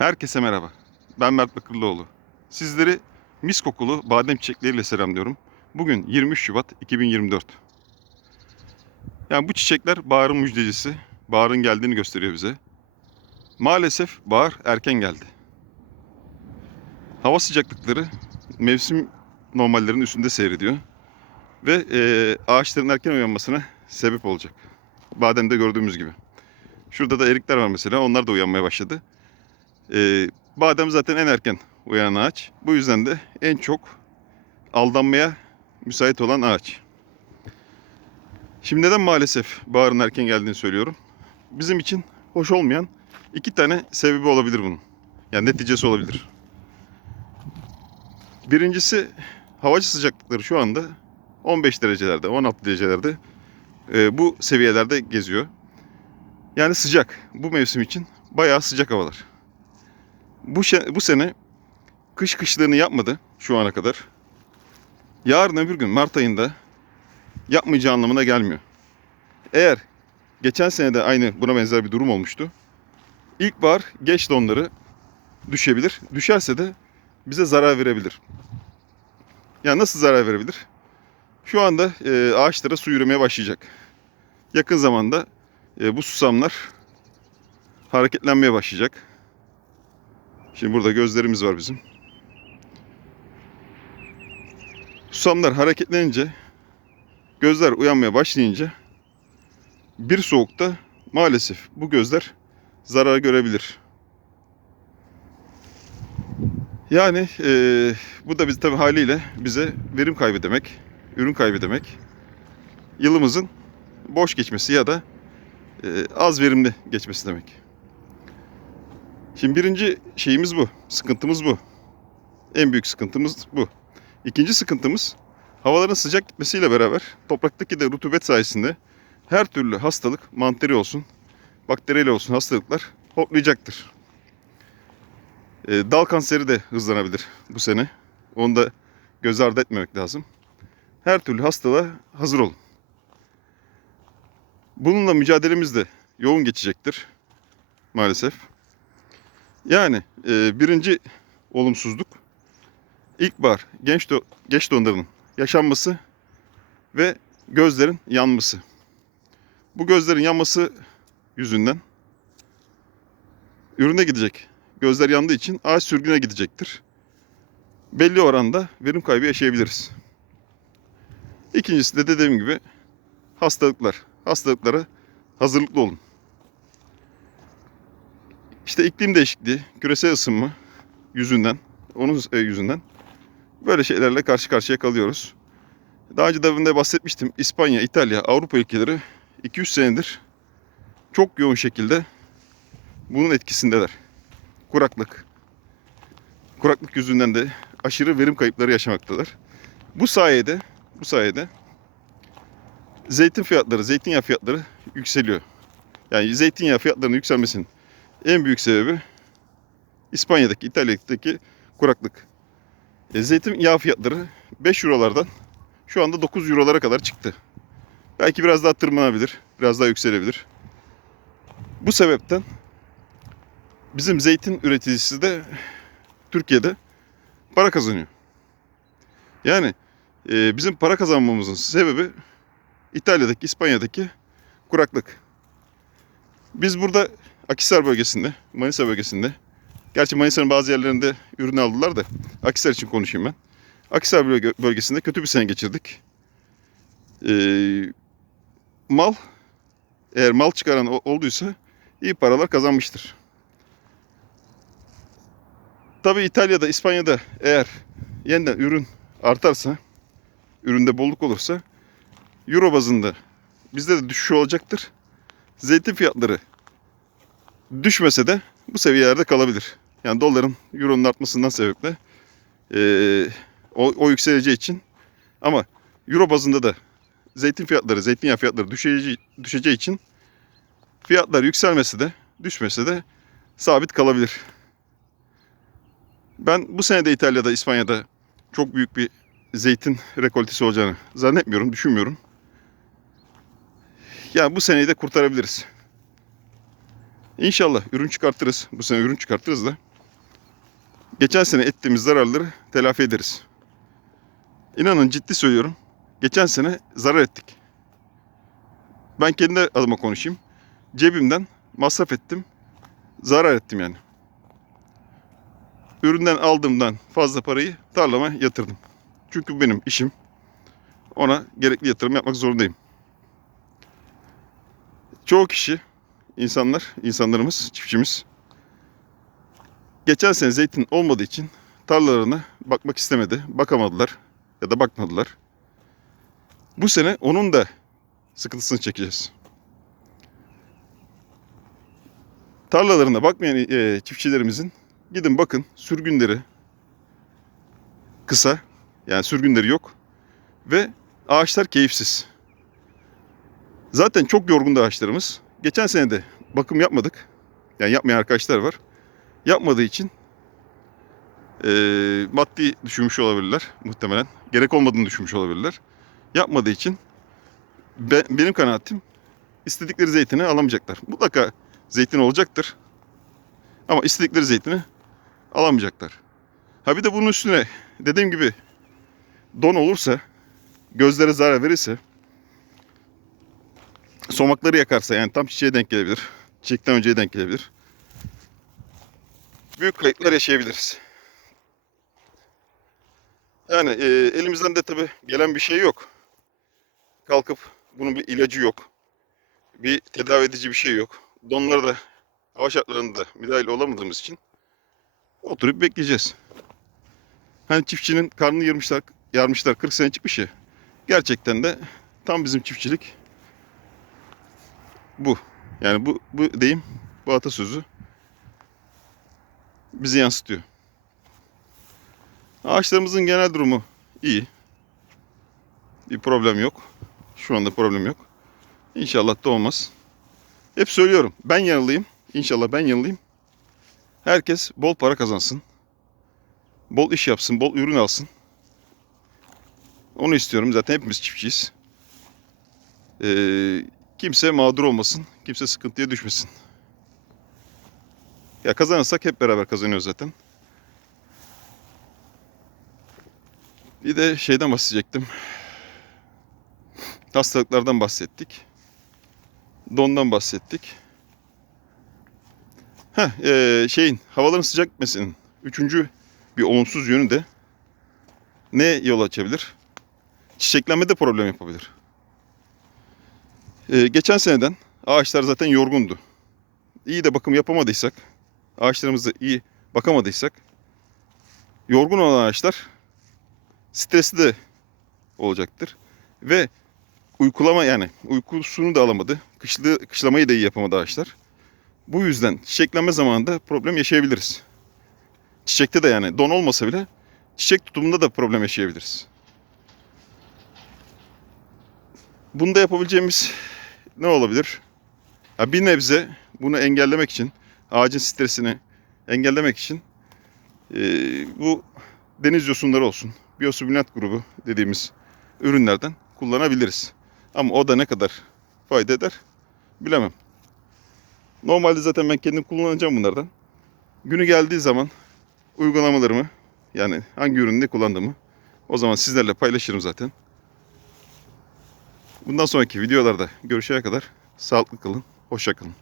Herkese merhaba. Ben Mert Bakırlıoğlu. Sizleri mis kokulu badem çiçekleriyle selamlıyorum. Bugün 23 Şubat 2024. Yani bu çiçekler baharın müjdecisi. Baharın geldiğini gösteriyor bize. Maalesef bahar erken geldi. Hava sıcaklıkları mevsim normallerinin üstünde seyrediyor. Ve eee, ağaçların erken uyanmasına sebep olacak. Bademde gördüğümüz gibi. Şurada da erikler var mesela. Onlar da uyanmaya başladı. Ee, badem zaten en erken uyanan ağaç. Bu yüzden de en çok aldanmaya müsait olan ağaç. Şimdi neden maalesef baharın erken geldiğini söylüyorum. Bizim için hoş olmayan iki tane sebebi olabilir bunun. Yani neticesi olabilir. Birincisi havacı sıcaklıkları şu anda 15 derecelerde, 16 derecelerde e, bu seviyelerde geziyor. Yani sıcak. Bu mevsim için bayağı sıcak havalar. Bu, bu sene kış kışlığını yapmadı şu ana kadar. Yarın öbür gün Mart ayında yapmayacağı anlamına gelmiyor. Eğer geçen sene de aynı buna benzer bir durum olmuştu. İlkbahar geç donları düşebilir. Düşerse de bize zarar verebilir. Yani nasıl zarar verebilir? Şu anda e, ağaçlara su yürümeye başlayacak. Yakın zamanda e, bu susamlar hareketlenmeye başlayacak. Şimdi burada gözlerimiz var bizim. Susamlar hareketlenince, gözler uyanmaya başlayınca bir soğukta maalesef bu gözler zarar görebilir. Yani eee, bu da biz tabi haliyle bize verim kaybı demek, ürün kaybı demek. Yılımızın boş geçmesi ya da eee, az verimli geçmesi demek. Şimdi birinci şeyimiz bu. Sıkıntımız bu. En büyük sıkıntımız bu. İkinci sıkıntımız havaların sıcak gitmesiyle beraber topraktaki de rutubet sayesinde her türlü hastalık, manteri olsun, bakteriyle olsun hastalıklar hortlayacaktır. Ee, dal kanseri de hızlanabilir bu sene. Onu da göz ardı etmemek lazım. Her türlü hastalığa hazır olun. Bununla mücadelemiz de yoğun geçecektir maalesef. Yani e, birinci olumsuzluk ilkbahar genç do- geç donlarının yaşanması ve gözlerin yanması. Bu gözlerin yanması yüzünden ürüne gidecek. Gözler yandığı için ağaç sürgüne gidecektir. Belli oranda verim kaybı yaşayabiliriz. İkincisi de dediğim gibi hastalıklar. Hastalıklara hazırlıklı olun. İşte iklim değişikliği, küresel ısınma yüzünden, onun e, yüzünden böyle şeylerle karşı karşıya kalıyoruz. Daha önce de bahsetmiştim. İspanya, İtalya, Avrupa ülkeleri 2-3 senedir çok yoğun şekilde bunun etkisindeler. Kuraklık. Kuraklık yüzünden de aşırı verim kayıpları yaşamaktalar. Bu sayede, bu sayede zeytin fiyatları, zeytinyağı fiyatları yükseliyor. Yani zeytinyağı fiyatlarının yükselmesinin en büyük sebebi İspanya'daki, İtalya'daki kuraklık. E, zeytin yağ fiyatları 5 eurolardan şu anda 9 eurolara kadar çıktı. Belki biraz daha tırmanabilir, biraz daha yükselebilir. Bu sebepten bizim zeytin üreticisi de Türkiye'de para kazanıyor. Yani e, bizim para kazanmamızın sebebi İtalya'daki, İspanya'daki kuraklık. Biz burada Akisar bölgesinde, Manisa bölgesinde. Gerçi Manisa'nın bazı yerlerinde ürün aldılar da Akisar için konuşayım ben. Akisar bölge- bölgesinde kötü bir sene geçirdik. Ee, mal, eğer mal çıkaran olduysa iyi paralar kazanmıştır. Tabii İtalya'da, İspanya'da eğer yeniden ürün artarsa, üründe bolluk olursa Euro bazında bizde de düşüş olacaktır. Zeytin fiyatları düşmese de bu seviyelerde kalabilir. Yani doların, euronun artmasından sebeple eee, o, o yükseleceği için ama euro bazında da zeytin fiyatları, zeytinyağı fiyatları düşeceği, düşeceği için fiyatlar yükselmese de düşmese de sabit kalabilir. Ben bu sene de İtalya'da, İspanya'da çok büyük bir zeytin rekoltesi olacağını zannetmiyorum, düşünmüyorum. Yani bu seneyi de kurtarabiliriz. İnşallah ürün çıkartırız. Bu sene ürün çıkartırız da geçen sene ettiğimiz zararları telafi ederiz. İnanın ciddi söylüyorum. Geçen sene zarar ettik. Ben kendi adıma konuşayım. Cebimden masraf ettim. Zarar ettim yani. Üründen aldığımdan fazla parayı tarlama yatırdım. Çünkü benim işim. Ona gerekli yatırım yapmak zorundayım. Çoğu kişi, insanlar, insanlarımız, çiftçimiz geçen sene zeytin olmadığı için tarlalarına bakmak istemedi. Bakamadılar ya da bakmadılar. Bu sene onun da sıkıntısını çekeceğiz. Tarlalarına bakmayan e, çiftçilerimizin gidin bakın sürgünleri kısa yani sürgünleri yok ve ağaçlar keyifsiz. Zaten çok yorgun da ağaçlarımız. Geçen sene de bakım yapmadık. Yani yapmayan arkadaşlar var. Yapmadığı için eee, maddi düşünmüş olabilirler muhtemelen. Gerek olmadığını düşünmüş olabilirler. Yapmadığı için be- benim kanaatim istedikleri zeytini alamayacaklar. Mutlaka zeytin olacaktır. Ama istedikleri zeytini alamayacaklar. Ha bir de bunun üstüne dediğim gibi don olursa, gözlere zarar verirse, somakları yakarsa yani tam çiçeğe denk gelebilir. Çiçekten önceye denk gelebilir. Büyük kayıplar yaşayabiliriz. Yani e, elimizden de tabi gelen bir şey yok. Kalkıp bunun bir ilacı yok. Bir tedavi edici bir şey yok. Donlara da hava şartlarında müdahale olamadığımız için oturup bekleyeceğiz. Hani çiftçinin karnını yarmışlar, yarmışlar 40 sene çıkmış ya. Gerçekten de tam bizim çiftçilik bu. Yani bu, bu deyim, bu atasözü bizi yansıtıyor. Ağaçlarımızın genel durumu iyi. Bir problem yok. Şu anda problem yok. İnşallah da olmaz. Hep söylüyorum. Ben yanılıyım. İnşallah ben yanılayım. Herkes bol para kazansın. Bol iş yapsın, bol ürün alsın. Onu istiyorum. Zaten hepimiz çiftçiyiz. Ee, kimse mağdur olmasın. Kimse sıkıntıya düşmesin. Ya kazanırsak hep beraber kazanıyoruz zaten. Bir de şeyden bahsedecektim. Hastalıklardan bahsettik. Dondan bahsettik. Heh, eee, şeyin havaların sıcak gitmesinin üçüncü bir olumsuz yönü de ne yol açabilir? Çiçeklenmede problem yapabilir. Eee, geçen seneden ağaçlar zaten yorgundu. İyi de bakım yapamadıysak, ağaçlarımızı iyi bakamadıysak, yorgun olan ağaçlar stresli de olacaktır. Ve uykulama yani uykusunu da alamadı. Kışlı, kışlamayı da iyi yapamadı ağaçlar. Bu yüzden çiçeklenme zamanında problem yaşayabiliriz. Çiçekte de yani don olmasa bile çiçek tutumunda da problem yaşayabiliriz. Bunda yapabileceğimiz ne olabilir? Ya bir nebze bunu engellemek için, ağacın stresini engellemek için eee, bu deniz yosunları olsun, biyosublinat grubu dediğimiz ürünlerden kullanabiliriz. Ama o da ne kadar fayda eder bilemem. Normalde zaten ben kendim kullanacağım bunlardan. Günü geldiği zaman uygulamalarımı yani hangi ürünü ne kullandığımı o zaman sizlerle paylaşırım zaten. Bundan sonraki videolarda görüşene kadar sağlıklı kalın, hoşça kalın.